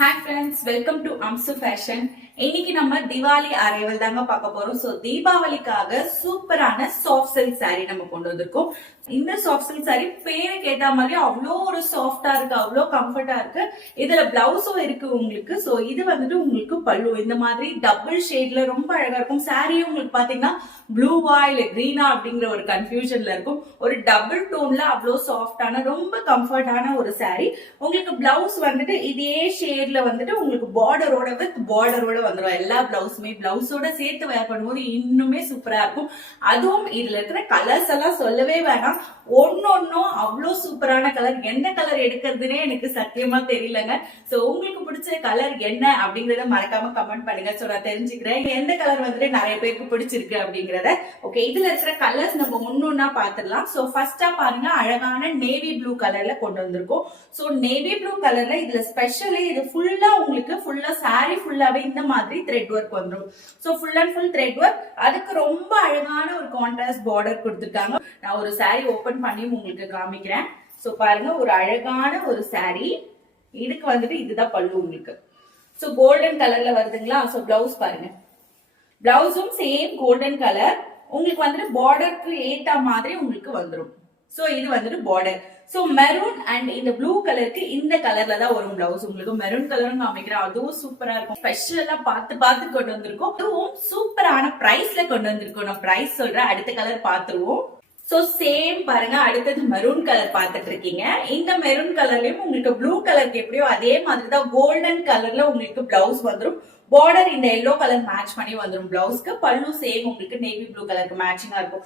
Hi friends, welcome to Amsu fashion. இன்னைக்கு நம்ம Diwali arrival தாங்க பார்க்க போறோம். சோ தீபாவளிக்காக சூப்பரான சாஃப்ட் சில்க் saree நம்ம கொண்டு வந்திருக்கோம். இந்த சாஃப்ட் சில்க் saree பேருக்கு ஏத்த மாதிரி அவ்வளோ ஒரு சாஃப்டா இருக்கு, அவ்வளோ கம்ஃபர்டா இருக்கு. இதுல பிளவுஸும் இருக்கு உங்களுக்கு. சோ இது வந்துட்டு உங்களுக்கு பல்லு இந்த மாதிரி டபுள் ஷேட்ல ரொம்ப அழகா இருக்கும். சாரியும் உங்களுக்கு பாத்தீங்கன்னா ப்ளூவா இல்ல கிரீனா அப்படிங்கிற ஒரு கன்ஃபியூஷன்ல இருக்கும். ஒரு டபுள் டோன்ல அவ்வளோ சாஃப்டான ரொம்ப கம்ஃபர்டான ஒரு saree. உங்களுக்கு பிளவுஸ் வந்துட்டு இதே ஷேட்ல வந்துட்டு உங்களுக்கு பார்டரோட வித் பார்டரோட வந்துடும். எல்லா பிளவுஸுமே பிளவுஸோட சேர்த்து வேர் பண்ணும்போது இன்னுமே சூப்பரா இருக்கும். அதுவும் இதுல இருக்கிற கலர்ஸ் எல்லாம் சொல்லவே வேணாம். ஒன்னொன்னும் அவ்வளோ சூப்பரான கலர். எந்த கலர் எடுக்கிறதுனே எனக்கு சத்தியமா தெரியலங்க. சோ உங்களுக்கு பிடிச்ச கலர் என்ன அப்படிங்கறத மறக்காம கமெண்ட் பண்ணுங்க. சோ நான் தெரிஞ்சுக்கிறேன் எந்த கலர் வந்துட்டு நிறைய பேருக்கு பிடிச்சிருக்கு அப்படிங்கறத. ஓகே, இதுல இருக்கிற கலர்ஸ் நம்ம ஒன்னொன்னா பாத்துடலாம். சோ ஃபர்ஸ்டா பாருங்க, அழகான நேவி ப்ளூ கலர்ல கொண்டு வந்திருக்கோம். சோ நேவி ப்ளூ கலர்ல இதுல ஸ்பெஷலி இது ஃபுல்லா உங்களுக்கு ஃபுல்லா சாரி ஃபுல்லாவே இந்த மாதிரி த்ரெட் ஒர்க் வந்துடும். So full and full thread work. அதுக்கு ரொம்ப அழகான ஒரு கான்ட்ராஸ்ட் பார்டர் கொடுத்துருக்காங்க. நான் ஒரு சாரி ஓபன் பண்ணி உங்களுக்கு காமிக்கிறேன். சோ பாருங்க, ஒரு அழகான ஒரு சாரி. இதுக்கு வந்துட்டு இதுதான் பல்லு உங்களுக்கு. சோ கோல்டன் கலர்ல வருதுங்களா. சோ பிளவுஸ் பாருங்க, பிளவுஸும் சேம் கோல்டன் கலர். உங்களுக்கு வந்துட்டு பார்டருக்கு ஏத்த மாதிரி உங்களுக்கு வந்துடும். சோ இது வந்துட்டு பார்டர். சோ மெரூன் அண்ட் இந்த ப்ளூ கலருக்கு இந்த கலர்ல தான் வரும் பிளவுஸ். உங்களுக்கு மெரூன் கலரும் காமிக்கிறேன், அதுவும் சூப்பரா இருக்கும். ஸ்பெஷலா பார்த்து கொண்டு வந்திருக்கோம். அதுவும் சூப்பரான பிரைஸ்ல கொண்டு வந்திருக்கோம். நான் பிரைஸ் சொல்றேன், அடுத்த கலர் பாத்துருவோம். சோ சேம் பாருங்க, அடுத்தது மெரூன் கலர் பாத்துட்டு இருக்கீங்க. இந்த மெரூன் கலர்லயும் உங்களுக்கு ப்ளூ கலருக்கு எப்படியோ அதே மாதிரிதான் கோல்டன் கலர்ல உங்களுக்கு பிளவுஸ் வந்துடும். பார்டர் இந்த எல்லோ கலர் மேட்ச் பண்ணி வந்துடும் பிளவுஸ்க்கு. பல்லு சேம் உங்களுக்கு நேவி ப்ளூ கலருக்கு மேட்சிங்கா இருக்கும்.